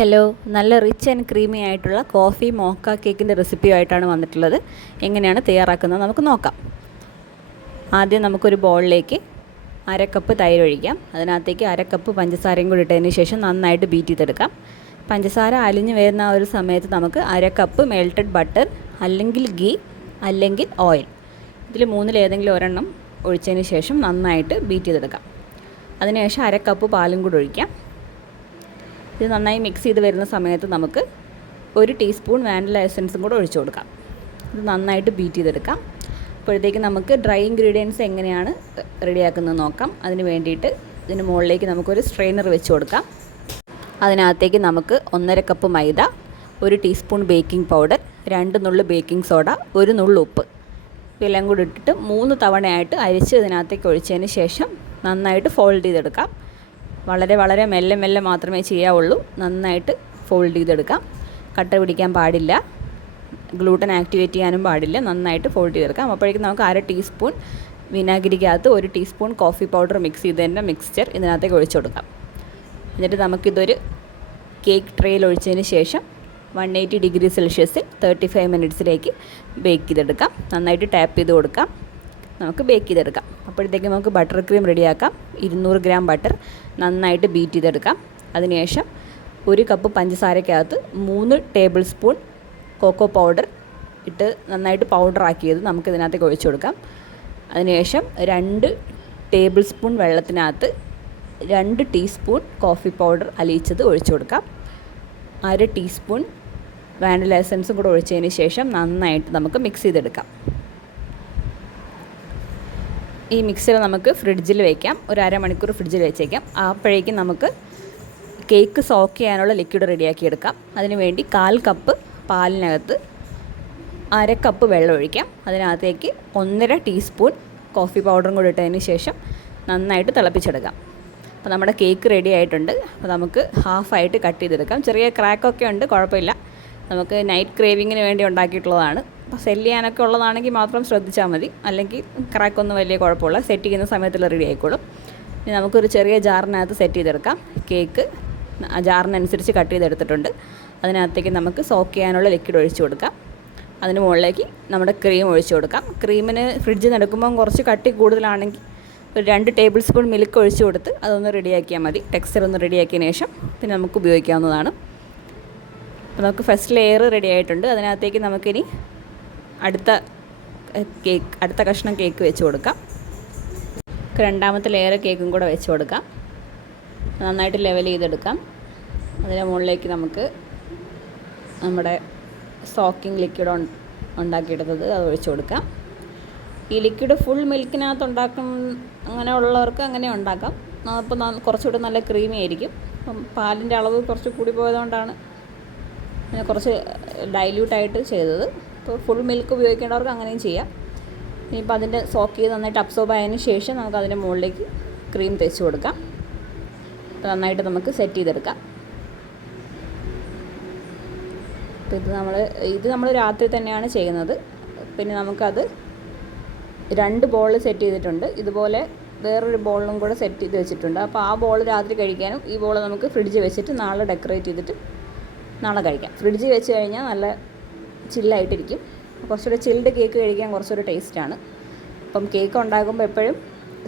Hello, നല്ല rich and creamy ആയിട്ടുള്ള coffee മോക്ക കേക്കിൻ്റെ റെസിപ്പിയുമായിട്ടാണ് വന്നിട്ടുള്ളത്. എങ്ങനെയാണ് തയ്യാറാക്കുന്നത് നമുക്ക് നോക്കാം. ആദ്യം നമുക്കൊരു ബൗളിലേക്ക് അര കപ്പ് തൈര് ഒഴിക്കാം. അതിനകത്തേക്ക് അര കപ്പ് പഞ്ചസാരയും കൂടി ഇട്ടതിന് ശേഷം നന്നായിട്ട് ബീറ്റ് ചെയ്തെടുക്കാം. പഞ്ചസാര അലിഞ്ഞ് വരുന്ന ഒരു സമയത്ത് നമുക്ക് അര കപ്പ് മെൽറ്റഡ് ബട്ടർ അല്ലെങ്കിൽ ഗീ അല്ലെങ്കിൽ ഓയിൽ, ഇതിൽ മൂന്നിലേതെങ്കിലും ഒരെണ്ണം ഒഴിച്ചതിന് ശേഷം നന്നായിട്ട് ബീറ്റ് ചെയ്തെടുക്കാം. അതിനുശേഷം അര കപ്പ് പാലും കൂടി ഒഴിക്കാം. ഇത് നന്നായി മിക്സ് ചെയ്ത് വരുന്ന സമയത്ത് നമുക്ക് ഒരു ടീസ്പൂൺ വാനില എസൻസും കൂടെ ഒഴിച്ചു കൊടുക്കാം. ഇത് നന്നായിട്ട് ബീറ്റ് ചെയ്തെടുക്കാം. അപ്പോഴത്തേക്ക് നമുക്ക് ഡ്രൈ ഇൻഗ്രീഡിയൻസ് എങ്ങനെയാണ് റെഡിയാക്കുന്നത് നോക്കാം. അതിന് വേണ്ടിയിട്ട് ഇതിന് മുകളിലേക്ക് നമുക്കൊരു സ്ട്രെയിനർ വെച്ച് കൊടുക്കാം. അതിനകത്തേക്ക് നമുക്ക് 1.5 കപ്പ് മൈദ, 1 ടീസ്പൂൺ ബേക്കിംഗ് പൗഡർ, 2 നുള്ളു ബേക്കിംഗ് സോഡ, 1 നുള്ളു ഉപ്പ് ഇതെല്ലാം കൂടി ഇട്ടിട്ട് 3 തവണയായിട്ട് അരിച്ച് ഇതിനകത്തേക്ക് ഒഴിച്ചതിന് ശേഷം നന്നായിട്ട് ഫോൾഡ് ചെയ്തെടുക്കാം. വളരെ മെല്ലെ മാത്രമേ ചെയ്യാവുള്ളൂ. നന്നായിട്ട് ഫോൾഡ് ചെയ്തെടുക്കാം. കട്ട പിടിക്കാൻ പാടില്ല, ഗ്ലൂട്ടൻ ആക്ടിവേറ്റ് ചെയ്യാനും പാടില്ല. നന്നായിട്ട് ഫോൾഡ് ചെയ്തെടുക്കാം. അപ്പോഴേക്കും നമുക്ക് 1/2 ടീസ്പൂൺ വിനാഗിരിക്കകത്ത് 1 ടീസ്പൂൺ കോഫി പൗഡർ മിക്സ് ചെയ്തതിൻ്റെ മിക്സ്ചർ ഇതിനകത്തേക്ക് ഒഴിച്ചു കൊടുക്കാം. എന്നിട്ട് നമുക്കിതൊരു കേക്ക് ട്രേയിൽ ഒഴിച്ചതിന് ശേഷം 180 ഡിഗ്രി സെൽഷ്യസിൽ 35 മിനിറ്റ്സിലേക്ക് ബേക്ക് ചെയ്തെടുക്കാം. നന്നായിട്ട് ടാപ്പ് ചെയ്ത് കൊടുക്കാം. നമുക്ക് ബേക്ക് ചെയ്തെടുക്കാം. അപ്പോഴത്തേക്ക് നമുക്ക് ബട്ടർ ക്രീം റെഡിയാക്കാം. 200 ഗ്രാം ബട്ടർ നന്നായിട്ട് ബീറ്റ് ചെയ്തെടുക്കാം. അതിനുശേഷം 1 കപ്പ് പഞ്ചസാരക്കകത്ത് 3 ടേബിൾ സ്പൂൺ കൊക്കോ പൗഡർ ഇട്ട് നന്നായിട്ട് പൗഡറാക്കിയത് നമുക്ക് ഇതിനകത്തേക്ക് ഒഴിച്ചു കൊടുക്കാം. അതിനുശേഷം 2 ടേബിൾ സ്പൂൺ വെള്ളത്തിനകത്ത് 2 ടീസ്പൂൺ കോഫി പൗഡർ അലിയിച്ചത് ഒഴിച്ചു കൊടുക്കാം. 1/2 ടീസ്പൂൺ വാനില എസൻസും കൂടെ ഒഴിച്ചതിന് ശേഷം നന്നായിട്ട് നമുക്ക് മിക്സ് ചെയ്തെടുക്കാം. ഈ മിക്സർ നമുക്ക് ഫ്രിഡ്ജിൽ വയ്ക്കാം. ഒരു അരമണിക്കൂർ ഫ്രിഡ്ജിൽ വെച്ചേക്കാം. അപ്പോഴേക്കും നമുക്ക് കേക്ക് സോക്ക് ചെയ്യാനുള്ള ലിക്വിഡ് റെഡിയാക്കി എടുക്കാം. അതിനുവേണ്ടി 1/4 കപ്പ് പാലിനകത്ത് 1/2 കപ്പ് വെള്ളം ഒഴിക്കാം. അതിനകത്തേക്ക് 1.5 ടീസ്പൂൺ കോഫി പൗഡറും കൂടി ഇട്ടതിന് ശേഷം നന്നായിട്ട് തിളപ്പിച്ചെടുക്കാം. അപ്പോൾ നമ്മുടെ കേക്ക് റെഡി ആയിട്ടുണ്ട്. അപ്പോൾ നമുക്ക് ഹാഫായിട്ട് കട്ട് ചെയ്തെടുക്കാം. ചെറിയ ക്രാക്കൊക്കെ ഉണ്ട്, കുഴപ്പമില്ല. നമുക്ക് നൈറ്റ് ക്രേവിങ്ങിന് വേണ്ടി ഉണ്ടാക്കിയിട്ടുള്ളതാണ്. അപ്പോൾ സെല്ല് ചെയ്യാനൊക്കെ ഉള്ളതാണെങ്കിൽ മാത്രം ശ്രദ്ധിച്ചാൽ മതി. അല്ലെങ്കിൽ ക്രാക്കൊന്നും വലിയ കുഴപ്പമില്ല. സെറ്റ് ചെയ്യുന്ന സമയത്തിൽ റെഡി ആയിക്കോളും. ഇനി നമുക്കൊരു ചെറിയ ജാറിനകത്ത് സെറ്റ് ചെയ്തെടുക്കാം. കേക്ക് ആ ജാറിനനുസരിച്ച് കട്ട് ചെയ്തെടുത്തിട്ടുണ്ട്. അതിനകത്തേക്ക് നമുക്ക് സോക്ക് ചെയ്യാനുള്ള ലിക്വിഡ് ഒഴിച്ചു കൊടുക്കാം. അതിന് മുകളിലേക്ക് നമ്മുടെ ക്രീം ഒഴിച്ചു കൊടുക്കാം. ക്രീമിന് ഫ്രിഡ്ജിൽ നിന്ന് എടുക്കുമ്പം കുറച്ച് കട്ടി കൂടുതലാണെങ്കിൽ ഒരു 2 ടേബിൾ സ്പൂൺ മിൽക്ക് ഒഴിച്ചു കൊടുത്ത് അതൊന്ന് റെഡിയാക്കിയാൽ മതി. ടെക്സ്ചർ ഒന്ന് റെഡിയാക്കിയതിന് ശേഷം പിന്നെ നമുക്ക് ഉപയോഗിക്കാവുന്നതാണ്. അപ്പോൾ നമുക്ക് ഫസ്റ്റ് ലെയർ റെഡി ആയിട്ടുണ്ട്. അതിനകത്തേക്ക് നമുക്കിനി അടുത്ത കഷ്ണം കേക്ക് വെച്ച് കൊടുക്കാം. രണ്ടാമത്തെ ലെയർ കേക്കും കൂടെ വെച്ച് കൊടുക്കാം. നന്നായിട്ട് ലെവൽ ചെയ്തെടുക്കാം. അതിന് മുകളിലേക്ക് നമുക്ക് നമ്മുടെ സോക്കിംഗ് ലിക്വിഡ് ഉണ്ടാക്കിയെടുത്തത് അത് ഒഴിച്ചു കൊടുക്കാം. ഈ ലിക്വിഡ് ഫുൾ മിൽക്കിനകത്ത് ഉണ്ടാക്കും, അങ്ങനെ ഉള്ളവർക്ക് അങ്ങനെ ഉണ്ടാക്കാം. അപ്പോൾ കുറച്ചുകൂടി നല്ല ക്രീമി ആയിരിക്കും. അപ്പം പാലിൻ്റെ അളവ് കുറച്ച് കൂടി പോയതുകൊണ്ടാണ് പിന്നെ കുറച്ച് ഡൈല്യൂട്ടായിട്ട് ചെയ്തത്. അപ്പോൾ ഫുൾ മിൽക്ക് ഉപയോഗിക്കേണ്ടവർക്ക് അങ്ങനെയും ചെയ്യാം. ഇനിയിപ്പോൾ അതിൻ്റെ സോക്ക് ചെയ്ത് നന്നായിട്ട് അബ്സോർബ് ആയതിന് ശേഷം നമുക്ക് അതിൻ്റെ മുകളിലേക്ക് ക്രീം തേച്ച് കൊടുക്കാം. അപ്പോൾ നന്നായിട്ട് നമുക്ക് സെറ്റ് ചെയ്തെടുക്കാം. അപ്പോൾ ഇത് നമ്മൾ രാത്രി തന്നെയാണ് ചെയ്യുന്നത്. പിന്നെ നമുക്കത് 2 ബോൾ സെറ്റ് ചെയ്തിട്ടുണ്ട്. ഇതുപോലെ വേറൊരു ബോളിലും കൂടെ സെറ്റ് ചെയ്ത് വെച്ചിട്ടുണ്ട്. അപ്പോൾ ആ ബോൾ രാത്രി കഴിക്കാനും ഈ ബോൾ നമുക്ക് ഫ്രിഡ്ജിൽ വെച്ചിട്ട് നാളെ ഡെക്കറേറ്റ് ചെയ്തിട്ട് നാളെ കഴിക്കാം. ഫ്രിഡ്ജിൽ വെച്ച് കഴിഞ്ഞാൽ നല്ല ചില്ലായിട്ടിരിക്കും. കുറച്ചുകൂടെ ചിൽഡ് കേക്ക് കഴിക്കാൻ കുറച്ചൊരു ടേസ്റ്റാണ്. അപ്പം കേക്ക് ഉണ്ടാക്കുമ്പോൾ എപ്പോഴും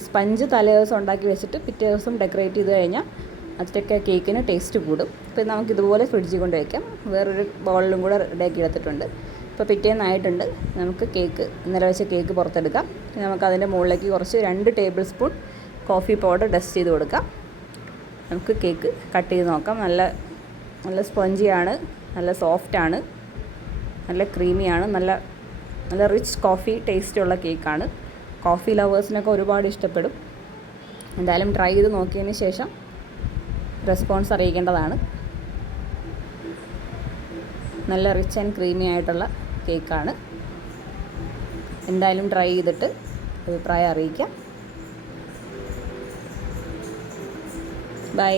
സ്പഞ്ച് തലേദിവസം ഉണ്ടാക്കി വെച്ചിട്ട് പിറ്റേ ദിവസം ഡെക്കറേറ്റ് ചെയ്ത് കഴിഞ്ഞാൽ അതിൻ്റെയൊക്കെ കേക്കിന് ടേസ്റ്റ് കൂടും. അപ്പോൾ നമുക്കിതുപോലെ ഫ്രിഡ്ജിൽ കൊണ്ട് വയ്ക്കാം. വേറൊരു ബൗളിലും കൂടെ റെഡിയാക്കി എടുത്തിട്ടുണ്ട്. ഇപ്പോൾ പിറ്റേന്നായിട്ടുണ്ട്. നമുക്ക് കേക്ക് ഇന്നലെ വെച്ച കേക്ക് പുറത്തെടുക്കാം. നമുക്ക് അതിൻ്റെ മുകളിലേക്ക് കുറച്ച് 2 table spoon coffee powder dust ചെയ്ത് കൊടുക്കാം. നമുക്ക് കേക്ക് കട്ട് ചെയ്ത് നോക്കാം. നല്ല സ്പോഞ്ചിയാണ്, നല്ല സോഫ്റ്റാണ്, നല്ല ക്രീമിയാണ്, നല്ല റിച്ച് കോഫി ടേസ്റ്റുള്ള കേക്കാണ്. കോഫി ലവേഴ്സിനൊക്കെ ഒരുപാട് ഇഷ്ടപ്പെടും. എന്തായാലും ട്രൈ ചെയ്ത് നോക്കിയതിന് ശേഷം റെസ്പോൺസ് അറിയിക്കേണ്ടതാണ്. നല്ല റിച്ച് ആൻഡ് ക്രീമി ആയിട്ടുള്ള കേക്കാണ്. എന്തായാലും ട്രൈ ചെയ്തിട്ട് അഭിപ്രായം അറിയിക്കാം. ബൈ.